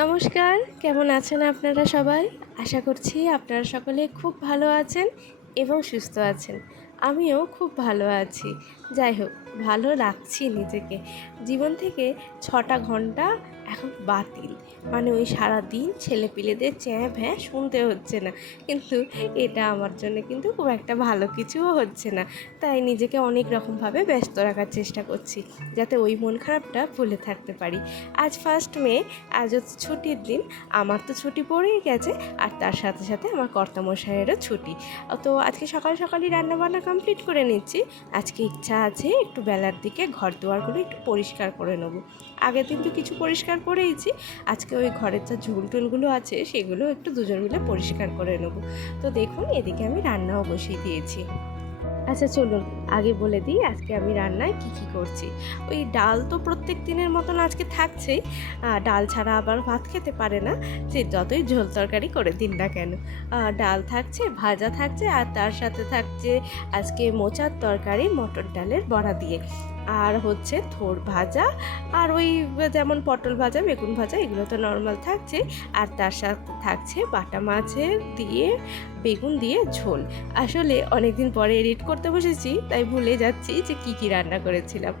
নমস্কার, কেমন আছেন আপনারা সবাই? আশা করছি আপনারা সকলে খুব ভালো আছেন এবং সুস্থ আছেন। আমিও খুব ভালো আছি। যাই হোক, ভালো রাখছি নিজেকে। জীবন থেকে ৬টা ঘন্টা এখন বাতিল। মানে ওই সারাদিন ছেলেপিলেদের চ্যাঁ ভ্যাঁ শুনতে হচ্ছে না। কিন্তু এটা আমার জন্য কিন্তু খুব একটা ভালো কিছুও হচ্ছে না। তাই নিজেকে অনেক রকমভাবে ব্যস্ত রাখার চেষ্টা করছি, যাতে ওই মন খারাপটা ভুলে থাকতে পারি। আজ 1 মে, আজ হচ্ছে ছুটির দিন। আমার তো ছুটি পড়েই গেছে, আর তার সাথে সাথে আমার কর্তামশাইয়েরও ছুটি। তো আজকে সকাল সকালই রান্নাবান্না কমপ্লিট করে নিচ্ছি। আজকে ইচ্ছা আছে একটু বেলার দিকে ঘর দুয়ারগুলো একটু পরিষ্কার করে নেবো। আগের দিন তো কিছু পরিষ্কার করেইছি, আজকে ওই ঘরের যা ঝুল টুলগুলো আছে সেগুলো একটু দুজন মিলে পরিষ্কার করে নেবো। তো দেখুন, এদিকে আমি রান্নাও বসিয়ে দিয়েছি। আচ্ছা চলুন, আগে বলে দিই আজকে আমি রান্নায় কি করছি। ওই ডাল তো প্রত্যেক দিনের মতন আজকে থাকছেই। ডাল ছাড়া আবার ভাত খেতে পারে না, যে যতই ঝোল তরকারি করে দিন না কেন। ডাল থাকছে, ভাজা থাকছে, আর তার সাথে থাকছে আজকে মোচার তরকারি মটর ডালের বড়া দিয়ে। আর হচ্ছে থোড় ভাজা, আর ওই যেমন পটল ভাজা, বেগুন ভাজা, এগুলো তো নর্মাল থাকছে। আর তার সাথে থাকছে বাটা মাছের দিয়ে বেগুন দিয়ে ঝোল। আসলে অনেকদিন পরে এডিট করতে বসেছি, তাই ভুলে যাচ্ছি যে কি রান্না করেছিলাম।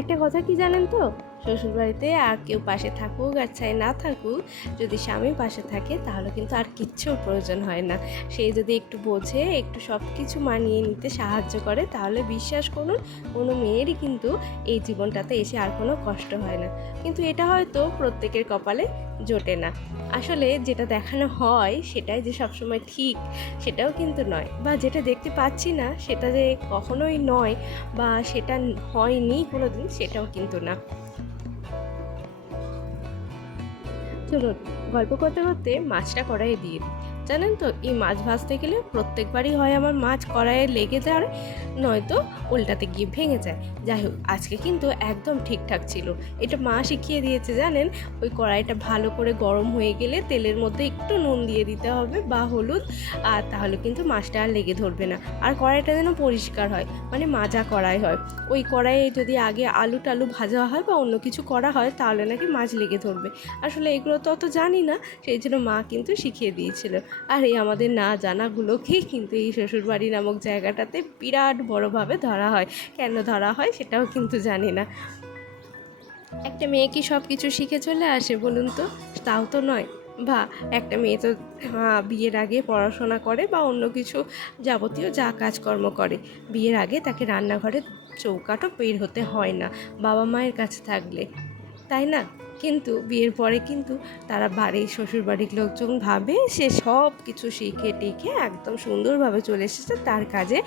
একটা কথা কি জানেন তো, শ্বশুরবাড়িতে আর কেউ পাশে থাকুক আর চাই না থাকুক, যদি স্বামী পাশে থাকে তাহলে কিন্তু আর কিচ্ছুর প্রয়োজন হয় না। সে যদি একটু বোঝে, একটু সব কিছু মানিয়ে নিতে সাহায্য করে, তাহলে বিশ্বাস করুন কোনো মেয়েরই কিন্তু এই জীবনটাতে এসে আর কোনো কষ্ট হয় না। কিন্তু এটা হয়তো প্রত্যেকের কপালে জোটে না। আসলে যেটা দেখানো হয় সেটাই যে সবসময় ঠিক সেটাও কিন্তু নয়, বা যেটা দেখতে পাচ্ছি না সেটা যে কখনোই নয়, বা সেটা হয়নি কোনো দিন, সেটাও কিন্তু না। চলুন, গল্প করতে করতে মাছটা কড়াইয়ে দিয়ে দিই। জানেন তো, এই মাছ ভাজতে গেলে প্রত্যেকবারই হয় আমার মাছ কড়াইয়ে লেগে যায়, নয়তো উল্টাতে গিয়ে ভেঙে যায়। যাই হোক, আজকে কিন্তু একদম ঠিকঠাক ছিল। এটা মা শিখিয়ে দিয়েছে জানেন। ওই কড়াইটা ভালো করে গরম হয়ে গেলে তেলের মধ্যে একটু নুন দিয়ে দিতে হবে বা হলুদ, আর তাহলে কিন্তু মাছটা আর লেগে ধরবে না। আর কড়াইটা যেন পরিষ্কার হয়, মানে মাজা কড়াই হয়। ওই কড়াইয়ে যদি আগে আলু টালু ভাজা হয় বা অন্য কিছু করা হয়, তাহলে নাকি মাছ লেগে ধরবে। আসলে এগুলো তো অত জানি না, সেই জন্য মা কিন্তু শিখিয়ে দিয়েছিল। আর এই আমাদের না জানাগুলোকেই কিন্তু এই শ্বশুরবাড়ি নামক জায়গাটাতে বিরাট বড়োভাবে ধরা হয়। কেন ধরা হয় সেটাও কিন্তু জানি না। একটা মেয়ে কি সব কিছু শিখে চলে আসে বলুন তো? তাও তো নয়। বা একটা মেয়ে তো বিয়ের আগে পড়াশোনা করে বা অন্য কিছু যাবতীয় যা কাজকর্ম করে, বিয়ের আগে তাকে রান্নাঘরের চৌকাঠও বের হতে হয় না বাবা মায়ের কাছে থাকলে, তাই না? কিন্তু বিয়ের পরে কিন্তু তারা বাড়ির শ্বশুরবাড়ির লোকজন ভাবে সে সব কিছু শিখে টিখে একদম সুন্দরভাবে চলে এসেছে, তার কাজে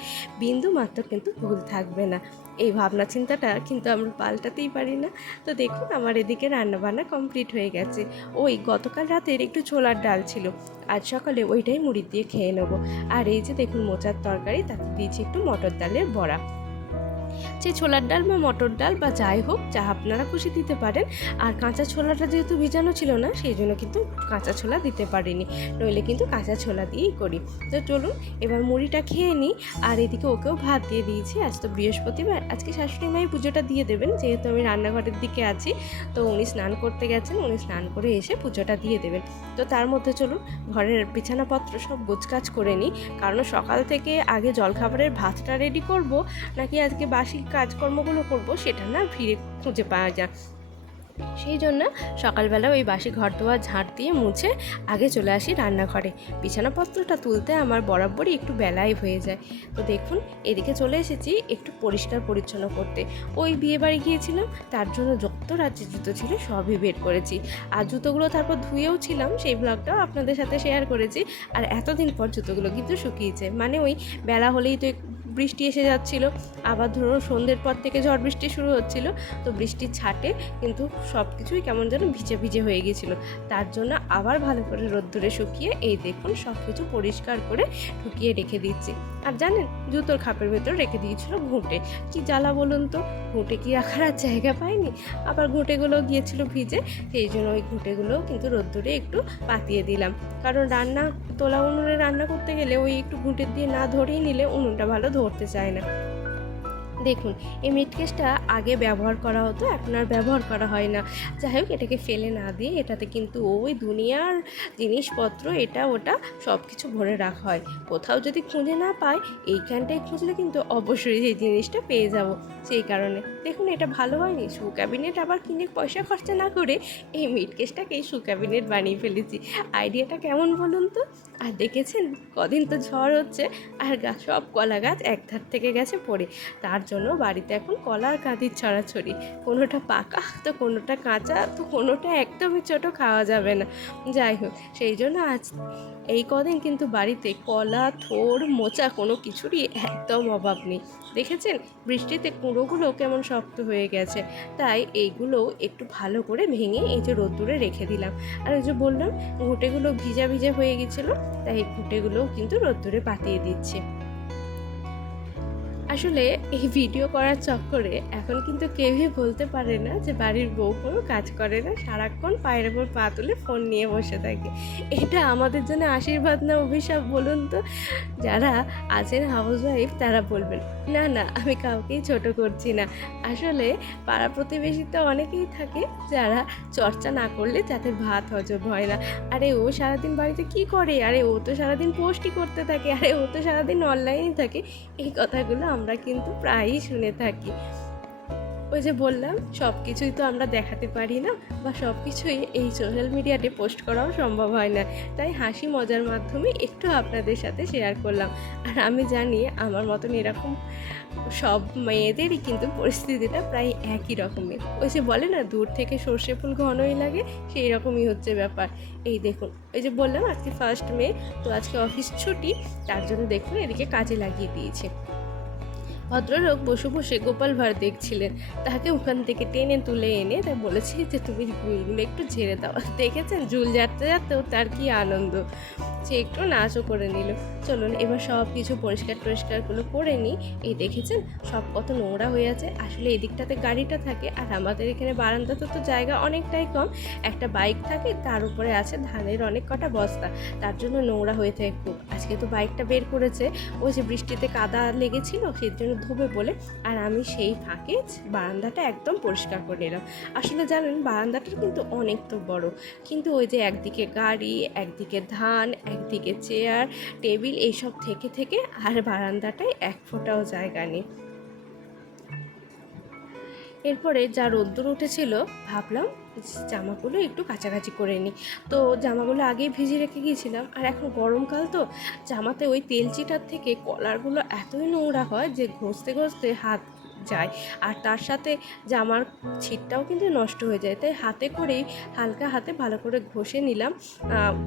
বিন্দু মাত্র কিন্তু ভুল থাকবে না। এই ভাবনা চিন্তাটা কিন্তু আমরা পাল্টাতেই পারি না। তো দেখুন, আমার এদিকে রান্নাবান্না কমপ্লিট হয়ে গেছে। ওই গতকাল রাতের একটু ছোলার ডাল ছিল, আজ সকালে ওইটাই মুড়ি দিয়ে খেয়ে নেবো। আর এই যে দেখুন মোচার তরকারি, তাতে দিয়েছি একটু মটর ডালের বড়া। সে ছোলার ডাল বা মটর ডাল বা যাই হোক, যা আপনারা খুশি দিতে পারেন। আর কাঁচা ছোলাটা যেহেতু ভিজানো ছিল না, সেই জন্য কিন্তু কাঁচা ছোলা দিতে পারিনি, নইলে কিন্তু কাঁচা ছোলা দিয়েই করি। তো চলুন এবার মুড়িটা খেয়ে নিই। আর এদিকে ওকেও ভাত দিয়ে দিয়েছি। আজ তো বৃহস্পতিবার, আজকে শাশুড়ি মাই পুজোটা দিয়ে দেবেন, যেহেতু আমি রান্নাঘরের দিকে আছি। তো উনি স্নান করতে গেছেন, উনি স্নান করে এসে পুজোটা দিয়ে দেবেন। তো তার মধ্যে চলুন ঘরের বিছানাপত্র সব গোছগাছ করে নিই, কারণ সকাল থেকে আগে জলখাবারের ভাতটা রেডি করব, নাকি আজকে বাসি কাজকর্মগুলো করব, সেটা না ভিড়ে খুঁজে পাওয়া যায়। সেই জন্য সকালবেলা ওই বাসি ঘর দুয়ার ঝাঁট দিয়ে মুছে আগে চলে আসি রান্নাঘরে। বিছানাপত্রটা তুলতে আমার বরাবরই একটু বেলাই হয়ে যায়। তো দেখুন, এদিকে চলে এসেছি একটু পরিষ্কার পরিচ্ছন্ন করতে। ওই বিয়েবাড়ি গিয়েছিলাম, তার জন্য যত রাজ্যের জুতো ছিল সবই বের করেছি। আর জুতোগুলো তারপর ধুয়েও ছিলাম, সেই ব্লগটাও আপনাদের সাথে শেয়ার করেছি। আর এতদিন পর জুতোগুলো কিন্তু শুকিয়েছে, মানে ওই বেলা হলেই তো বৃষ্টি এসে যাচ্ছিল, আবার ধরুন সন্ধ্যের পর থেকে ঝড় বৃষ্টি শুরু হচ্ছিল। তো বৃষ্টির ছাটে কিন্তু সব কিছুই কেমন যেন ভিজে ভিজে হয়ে গেছিলো। তার জন্য আবার ভালো করে রোদ্দুরে শুকিয়ে এই দেখুন সব কিছু পরিষ্কার করে ঢুকিয়ে রেখে দিচ্ছি। আর জানেন, জুতোর খাপের ভেতর রেখে দিয়েছিল ঘুঁটে। কি জ্বালা বলুন তো, ঘুঁটে কি রাখার আর জায়গা পাইনি, আবার ঘুঁটেগুলো গিয়েছিল ভিজে। সেই জন্য ওই ঘুঁটেগুলোও কিন্তু রোদ্দুরে একটু পাতিয়ে দিলাম, কারণ তোলা উনুনে রান্না করতে গেলে ওই একটু ঘুঁটে দিয়ে না ধরিয়ে নিলে উনুনটা ভালো ধরতে চায় না। দেখুন, এই মিটকেসটা আগে ব্যবহার করা হতো, এখন আর ব্যবহার করা হয় না। যাই হোক, এটাকে ফেলে না দিয়ে এটাতে কিন্তু ওই দুনিয়ার জিনিসপত্র এটা ওটা সব কিছু ভরে রাখা হয়। কোথাও যদি খুঁজে না পাই, এইখানটায় খুঁজলে কিন্তু অবশ্যই সেই জিনিসটা পেয়ে যাব। সেই কারণে দেখুন, এটা ভালো হয়নি? শু ক্যাবিনেট আবার কিনে পয়সা খরচা না করে এই মিটকেসটাকেই শু ক্যাবিনেট বানিয়ে ফেলেছি। আইডিয়াটা কেমন বলুন তো? আর দেখেছেন, কদিন তো ঝড় হচ্ছে, আর সব কলা গাছ এক ধার থেকে গেছে পড়ে। তার জন্য বাড়িতে এখন কলার কাঁদির ছড়াছড়ি, কোনোটা পাকা তো কোনোটা কাঁচা, তো কোনোটা একদমই ছোটো, খাওয়া যাবে না। যাই হোক, সেই জন্য আজ এই কদিন কিন্তু বাড়িতে কলা, থোড়, মোচা কোনো কিছুরই একদম অভাব নেই। দেখেছেন, বৃষ্টিতে কুঁড়োগুলো কেমন শক্ত হয়ে গেছে, তাই এইগুলো একটু ভালো করে ভেঙে এই যে রোদ্দুরে রেখে দিলাম। আর ওই যে বললাম, ঘুঁটেগুলো ভিজা ভিজা হয়ে গেছিলো, তাই এই ঘুঁটেগুলোও কিন্তু রোদ্দুরে পাঠিয়ে দিচ্ছে। আসলে এই ভিডিও করার চক্করে এখন কিন্তু কেউই বলতে পারে না যে বাড়ির বউ কোনো কাজ করে না, সারাক্ষণ পায়ের ওপর পা তুলে ফোন নিয়ে বসে থাকে। এটা আমাদের জন্য আশীর্বাদ না অভিশাপ বলুন তো? যারা আছেন হাউস ওয়াইফ তারা বলবেন, না না, আমি কাউকেই ছোট করছি না। আসলে পাড়া প্রতিবেশী তো অনেকেই থাকে যারা চর্চা না করলে যাদের ভাত হজম হয় না। আরে ও সারাদিন বাড়িতে কি করে? আরে ও তো সারাদিন পোস্টই করতে থাকে, আরে ও তো সারাদিন অনলাইনেই থাকে। এই কথাগুলো আমরা কিন্তু প্রায়ই শুনে থাকি। ওই যে বললাম, সব কিছুই তো আমরা দেখাতে পারি না, বা সব কিছুই এই সোশ্যাল মিডিয়াতে পোস্ট করাও সম্ভব হয় না। তাই হাসি মজার মাধ্যমে একটু আপনাদের সাথে শেয়ার করলাম। আর আমি জানি আমার মতন এরকম সব মেয়েদেরই কিন্তু পরিস্থিতিটা প্রায় একই রকমের। ওই যে বলে না, দূর থেকে সর্ষে ফুল ঘনই লাগে, সেই রকমই হচ্ছে ব্যাপার। এই দেখুন, এই যে বললাম আজকে 1 মে, তো আজকে অফিস ছুটি, তার জন্য দেখুন এদিকে কাজে লাগিয়ে দিয়েছে। ভদ্রলোক বসে বসে গোপাল ভাঁড় দেখছিলেন, তাকে ওখান থেকে টেনে তুলে এনে তাই বলেছি যে তুমি ঝুলগুলো একটু ঝেড়ে দাও। দেখেছেন, ঝুল ঝাড়তে যাতেও তার কি আনন্দ, সে একটু নাচও করে নিল। চলুন এবার সব কিছু পরিষ্কারগুলো করে নিই। এই দেখেছেন, সব কত নোংরা হয়ে আছে। আসলে এদিকটাতে গাড়িটা থাকে, আর আমাদের এখানে বারান্দাতে তো জায়গা অনেকটাই কম। একটা বাইক থাকে, তার উপরে আছে ধানের অনেক কটা বস্তা, তার জন্য নোংরা হয়ে থাকে খুব। আজকে তো বাইকটা বের করেছে, ওই যে বৃষ্টিতে কাদা লেগেছিল সেই জন্য ধোবে বলে, আর আমি সেই ফাঁকে বারান্দাটা একদম পরিষ্কার করে নিলাম। আসলে জানেন, বারান্দাটা কিন্তু অনেক তো বড়, কিন্তু ওই যে একদিকে গাড়ি, একদিকে ধান, একদিকে চেয়ার টেবিল, এইসব থেকে থেকে আর বারান্দাটায় এক ফোঁটাও জায়গা নেই। এরপরে যা রোদ্দুর উঠেছিল, ভাবলাম জামাগুলো একটু কাছাকাছি করে নিই। তো জামাগুলো আগেই ভিজিয়ে রেখে গিয়েছিলাম, আর এখন গরমকাল তো, জামাতে ওই তেল চিটার থেকে কলারগুলো এতই নোংরা হয় যে ঘষতে ঘষতে হাত যায়, আর তার সাথে জামার ছিটটাও কিন্তু নষ্ট হয়ে যায়। তাই হাতে করেই হালকা হাতে ভালো করে ঘষে নিলাম।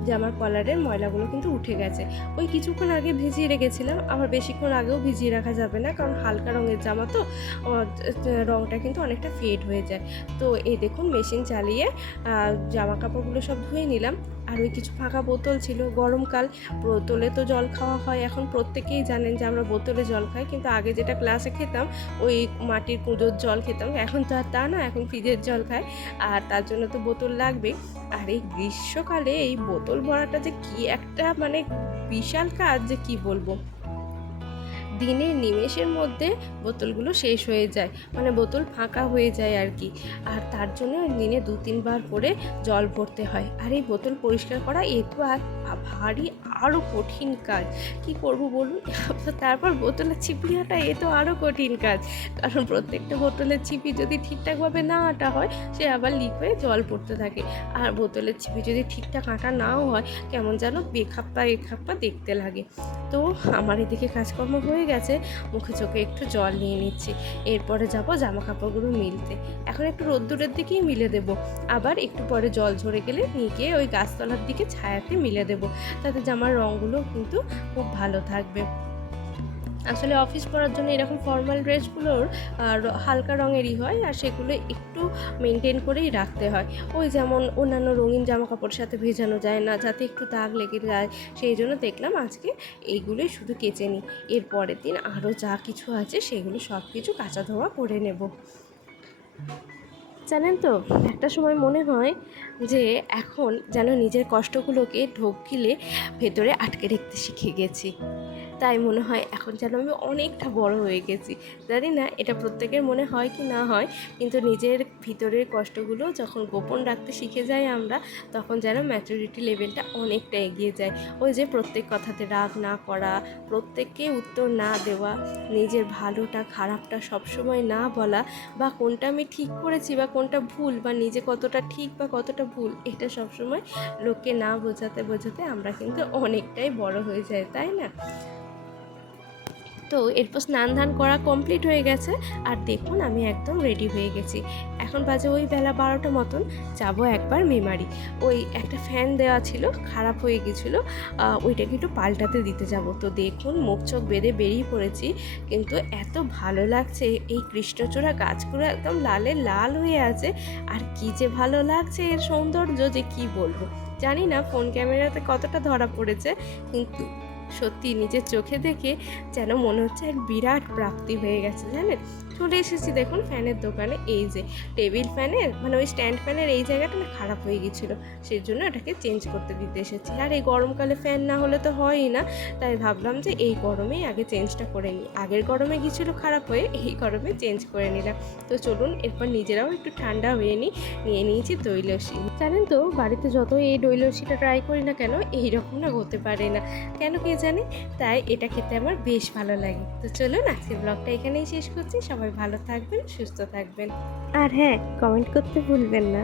জামার কলারের ময়লাগুলো কিন্তু উঠে গেছে। ওই কিছুক্ষণ আগে ভিজিয়ে রেখেছিলাম, আবার বেশিক্ষণ আগেও ভিজিয়ে রাখা যাবে না, কারণ হালকা রঙের জামা তো রঙটা কিন্তু অনেকটা ফেড হয়ে যায়। তো এই দেখুন, মেশিন চালিয়ে জামা কাপড়গুলো সব ধুয়ে নিলাম। আর ওই কিছু ফাঁকা বোতল ছিল, গরমকাল, বোতলে তো জল খাওয়া হয়। এখন প্রত্যেকেই জানেন যে আমরা বোতলে জল খাই, কিন্তু আগে যেটা ক্লাসে খেতাম ওই মাটির কুঁজোর জল খেতাম, এখন তো আর তা না, এখন ফ্রিজের জল খাই, আর তার জন্য তো বোতল লাগবে। আর এই গ্রীষ্মকালে এই বোতল ভরাটা যে কি একটা মানে বিশাল কাজ, যে কি বলবো। দিনের নিমেষের মধ্যে বোতলগুলো শেষ হয়ে যায়, মানে বোতল ফাঁকা হয়ে যায় আর কি। আর তার জন্য দিনে 2-3 বার করে জল ভরতে হয়। আর এই বোতল পরিষ্কার করা একটু আর ভারী আরও কঠিন কাজ, কি করব বলুন। তারপর বোতলের ছিপি আটা, এ তো আরও কঠিন কাজ, কারণ প্রত্যেকটা বোতলের ছিপি যদি ঠিকঠাকভাবে না আটা হয়, সে আবার লিক হয়ে জল পড়তে থাকে। আর বোতলের ছিপি যদি ঠিকঠাক আটা নাও হয়, কেমন যেন বেখাপ্পা দেখতে লাগে। তো আমার এদিকে কাজকর্ম হয়ে গেছে, মুখে চোখে একটু জল নিয়ে নিচ্ছি। এরপরে যাব জামা কাপড়গুলো মিলতে। এখন একটু রোদ্দুরের দিকেই মিলে দেব, আবার একটু পরে জল ঝরে গেলে নিয়ে গিয়ে ওই গাছতলার দিকে ছায়াতে মিলে দেব, তাতে জামার রঙগুলো কিন্তু খুব ভালো থাকবে। আসলে অফিস পরার জন্য এরকম ফর্মাল ড্রেসগুলোর হালকা রঙেরই হয়, আর সেগুলো একটু মেনটেন করেই রাখতে হয়। ওই যেমন অন্যান্য রঙিন জামা কাপড়ের সাথে ভেজানো যায় না, যাতে একটু দাগ লেগে যায়। সেই জন্য দেখলাম আজকে এইগুলোই শুধু কেচে নিই, এর পরের দিন আরও যা কিছু আছে সেগুলো সব কিছু কাচা ধোয়া করে নেব। জানেন তো, একটা সময় মনে হয় যে এখন যেন নিজের কষ্টগুলোকে ঢোক গিলে ভেতরে আটকে রাখতে শিখে গেছি। তাই মনে হয় এখন যেন আমি অনেকটা বড় হয়ে গেছি। জানি না এটা প্রত্যেকের মনে হয় কি না হয়, কিন্তু নিজের ভিতরের কষ্টগুলো যখন গোপন রাখতে শিখে যাই আমরা, তখন যেন ম্যাচুরিটি লেভেলটা অনেকটা এগিয়ে যায়। ওই যে প্রত্যেক কথাতে রাগ না করা, প্রত্যেককে উত্তর না দেওয়া, নিজের ভালোটা খারাপটা সবসময় না বলা, বা কোনটা আমি ঠিক করেছি বা কোনটা ভুল, বা নিজে কতটা ঠিক বা কতটা ভুল, এটা সবসময় লোককে না বোঝাতে বোঝাতে আমরা কিন্তু অনেকটাই বড় হয়ে যাই, তাই না? তো এরপর স্নান ধান করা কমপ্লিট হয়ে গেছে, আর দেখুন আমি একদম রেডি হয়ে গেছি। এখন বাজে ওই বেলা 12টা মতন, যাব একবার মেমারি। ওই একটা ফ্যান দেওয়া ছিল, খারাপ হয়ে গেছিলো, ওইটাকে একটু পাল্টাতে দিতে যাব। তো দেখুন মুখ চোখ বেঁধে বেরিয়ে পড়েছি, কিন্তু এত ভালো লাগছে, এই কৃষ্ণচূড়া গাছগুলো একদম লালে লাল হয়ে আছে, আর কি যে ভালো লাগছে এর সৌন্দর্য, যে কি বলবো। জানি না ফোন ক্যামেরাতে কতটা ধরা পড়েছে, কিন্তু সত্যি নিজের চোখে দেখে যেন মনে হচ্ছে এক বিরাট প্রাপ্তি হয়ে গেছে, জানেন। চলে এসেছি দেখুন ফ্যানের দোকানে। এই যে টেবিল ফ্যানের মানে ওই স্ট্যান্ড ফ্যানের এই জায়গাটা না খারাপ হয়ে গেছিলো, সেই জন্য এটাকে চেঞ্জ করতে দিতে এসেছি। আর এই গরমকালে ফ্যান না হলে তো হয়ই না, তাই ভাবলাম যে এই গরমেই আগে চেঞ্জটা করে নিই। আগের গরমে গিয়েছিলো খারাপ হয়ে, এই গরমে চেঞ্জ করে নিলাম। তো চলুন এরপর নিজেরাও একটু ঠান্ডা হয়ে নিয়ে নিয়েছি দই লস্যি। জানেন তো বাড়িতে যত এই দই লস্যিটা ট্রাই করি না কেন, এইরকম না হতে পারে না, কেন কে জানে। তাই এটা খেতে আমার বেশ ভালো লাগে। তো চলুন আজকের ব্লগটা এখানেই শেষ করছি। সবাই ভালো থাকবেন, সুস্থ থাকবেন, আর হ্যাঁ, কমেন্ট করতে ভুলবেন না।